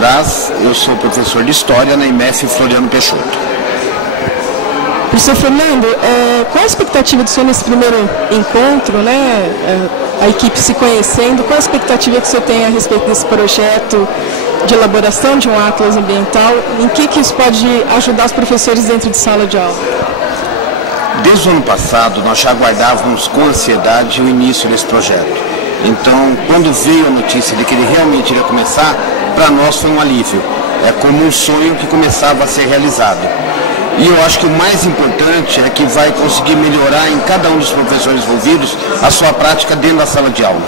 Braz, eu sou professor de História na IMF Floriano Peixoto. Professor Fernando, qual a expectativa do senhor nesse primeiro encontro, né? A equipe se conhecendo, qual a expectativa que o senhor tem a respeito desse projeto de elaboração de um atlas ambiental? Em que isso pode ajudar os professores dentro de sala de aula? Desde o ano passado, nós já aguardávamos com ansiedade o início desse projeto. Então, quando veio a notícia de que ele realmente iria começar, para nós foi um alívio. É como um sonho que começava a ser realizado. E eu acho que o mais importante é que vai conseguir melhorar em cada um dos professores envolvidos a sua prática dentro da sala de aula.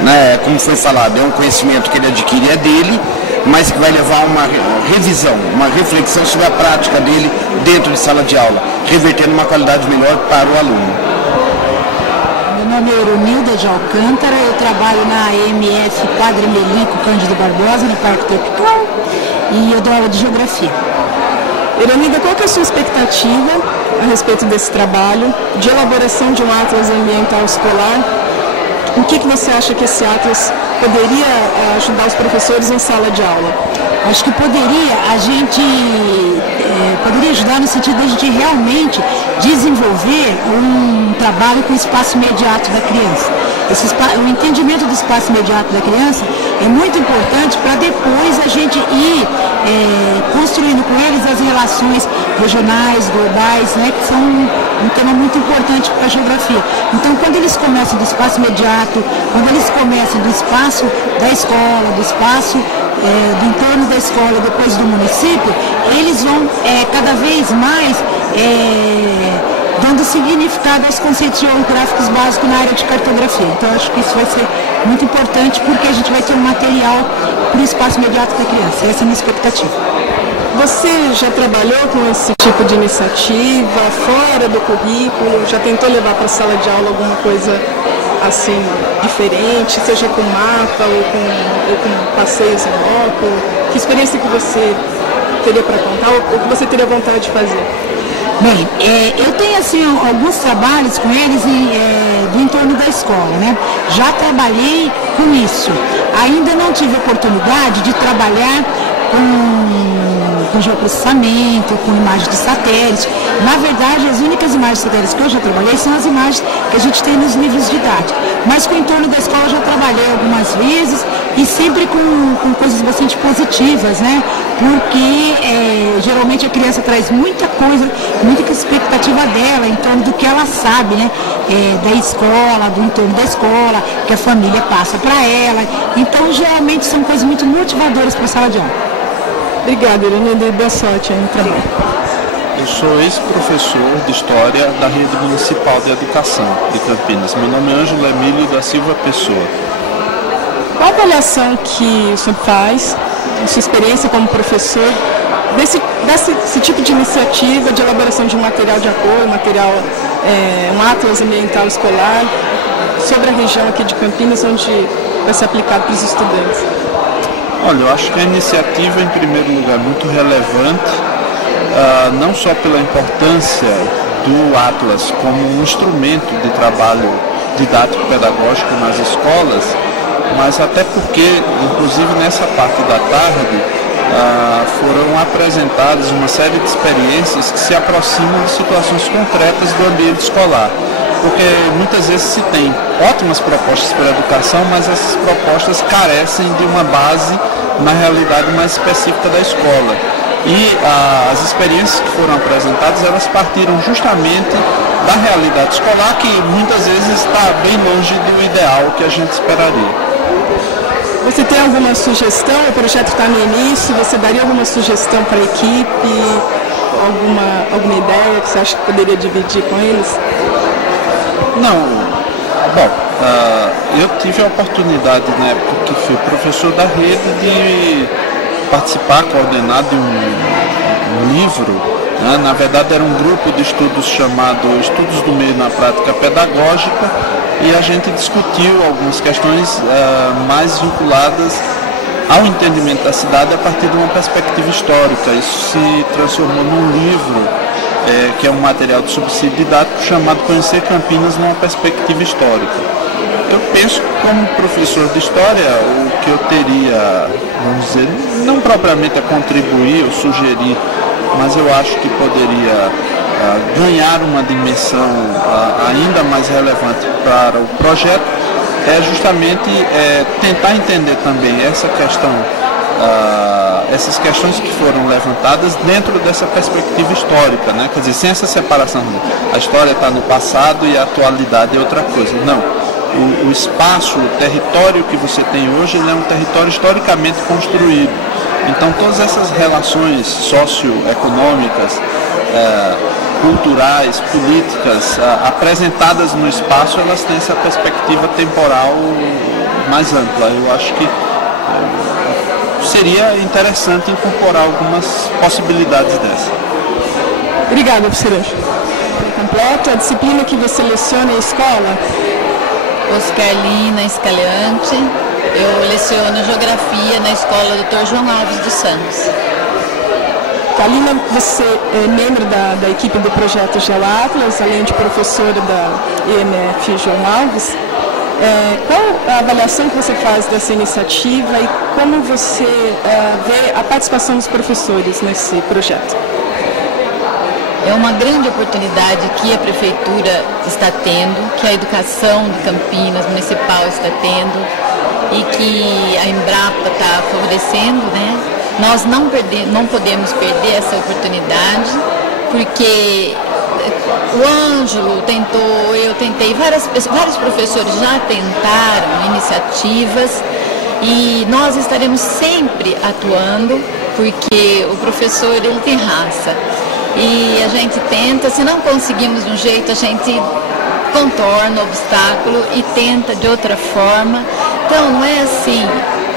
Né? Como foi falado, é um conhecimento que ele adquire, é dele, mas que vai levar a uma revisão, uma reflexão sobre a prática dele dentro de sala de aula, revertendo uma qualidade melhor para o aluno. Meu nome é Eronilda de Alcântara, eu trabalho na EMF Padre Melico Cândido Barbosa, no Parque Tropical, e eu dou aula de Geografia. Eronilda, qual que é a sua expectativa a respeito desse trabalho de elaboração de um atlas ambiental escolar? O que você acha que esse atlas poderia ajudar os professores em sala de aula? Acho que poderia ajudar no sentido de a gente realmente desenvolver um trabalho com o espaço imediato da criança. O entendimento do espaço imediato da criança é muito importante para depois a gente ir construindo com eles as relações regionais, globais, né, que são um tema muito importante para a geografia. Então, quando eles começam do espaço imediato, quando eles começam do espaço da escola, do espaço do entorno da escola, depois do município, eles vão cada vez mais dando significado aos conceitos geográficos básicos na área de cartografia. Então, acho que isso vai ser muito importante porque a gente vai ter um material para o espaço imediato da criança. Essa é a minha expectativa. Você já trabalhou com esse tipo de iniciativa fora do currículo? Já tentou levar para a sala de aula alguma coisa assim diferente, seja com mapa ou com passeios em loco? Que experiência que você teria para contar ou que você teria vontade de fazer? Bem, eu tenho assim alguns trabalhos com eles do entorno da escola, né? Já trabalhei com isso. Ainda não tive oportunidade de trabalhar com geoprocessamento, com imagens de satélite. Na verdade, as únicas imagens de satélite que eu já trabalhei são as imagens que a gente tem nos livros didáticos. Mas com o entorno da escola eu já trabalhei algumas vezes e sempre com coisas bastante positivas, né? Porque geralmente a criança traz muita coisa, muita expectativa dela em torno do que ela sabe, né? Da escola, do entorno da escola, que a família passa para ela. Então, geralmente são coisas muito motivadoras para a sala de aula. Obrigada, Eronilda, e boa sorte aí no trabalho. Eu sou ex-professor de História da Rede Municipal de Educação de Campinas. Meu nome é Ângelo Emílio da Silva Pessoa. Qual a avaliação que o senhor faz, a sua experiência como professor, desse tipo de iniciativa de elaboração de um material de apoio, um atlas ambiental escolar, sobre a região aqui de Campinas, onde vai ser aplicado para os estudantes? Olha, eu acho que a iniciativa, em primeiro lugar, é muito relevante, não só pela importância do Atlas como um instrumento de trabalho didático-pedagógico nas escolas, mas até porque, inclusive nessa parte da tarde, foram apresentadas uma série de experiências que se aproximam de situações concretas do ambiente escolar. Porque muitas vezes se tem ótimas propostas para a educação, mas essas propostas carecem de uma base na realidade mais específica da escola. E as experiências que foram apresentadas, elas partiram justamente da realidade escolar, que muitas vezes está bem longe do ideal que a gente esperaria. Você tem alguma sugestão? O projeto está no início, você daria alguma sugestão para a equipe? Alguma ideia que você acha que poderia dividir com eles? Não, bom, eu tive a oportunidade, na época que fui professor da rede, de participar, coordenar de um livro, né? Na verdade era um grupo de estudos chamado Estudos do Meio na Prática Pedagógica, e a gente discutiu algumas questões mais vinculadas ao entendimento da cidade a partir de uma perspectiva histórica. Isso se transformou num livro que é um material de subsídio didático chamado Conhecer Campinas numa Perspectiva Histórica. Eu penso que como professor de história, o que eu teria, vamos dizer, não propriamente a contribuir ou sugerir, mas eu acho que poderia ganhar uma dimensão ainda mais relevante para o projeto, é justamente tentar entender também essa questão, essas questões que foram levantadas dentro dessa perspectiva histórica, né? Quer dizer, sem essa separação, a história está no passado e a atualidade é outra coisa. Não, o espaço, o território que você tem hoje, ele é um território historicamente construído. Então todas essas relações socioeconômicas, culturais, políticas, apresentadas no espaço, elas têm essa perspectiva temporal mais ampla. Eu acho que seria interessante incorporar algumas possibilidades dessas. Obrigada, professor Anjo. Completo, a disciplina que você leciona em escola? Oscarlina Scaleante. Eu leciono Geografia na Escola Dr. João Alves dos Santos. Kalina, você é membro da equipe do projeto GeoAtlas, além de professora da EMF João Alves. Qual a avaliação que você faz dessa iniciativa e como você vê a participação dos professores nesse projeto? É uma grande oportunidade que a Prefeitura está tendo, que a educação de Campinas Municipal está tendo e que a Embrapa está favorecendo, né? Nós não podemos perder essa oportunidade, porque o Ângelo tentou, eu tentei, vários professores já tentaram iniciativas e nós estaremos sempre atuando, porque o professor ele tem raça. E a gente tenta, se não conseguimos de um jeito, a gente contorna o obstáculo e tenta de outra forma. Então não é assim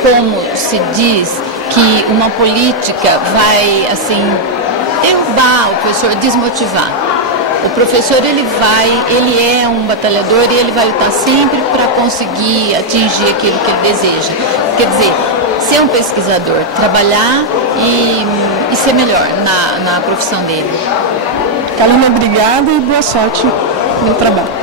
como se diz que uma política vai assim derrubar o professor, desmotivar. O professor ele é um batalhador e ele vai lutar sempre para conseguir atingir aquilo que ele deseja. Quer dizer, ser um pesquisador, trabalhar e ser melhor na profissão dele. Kalina, obrigada e boa sorte no trabalho.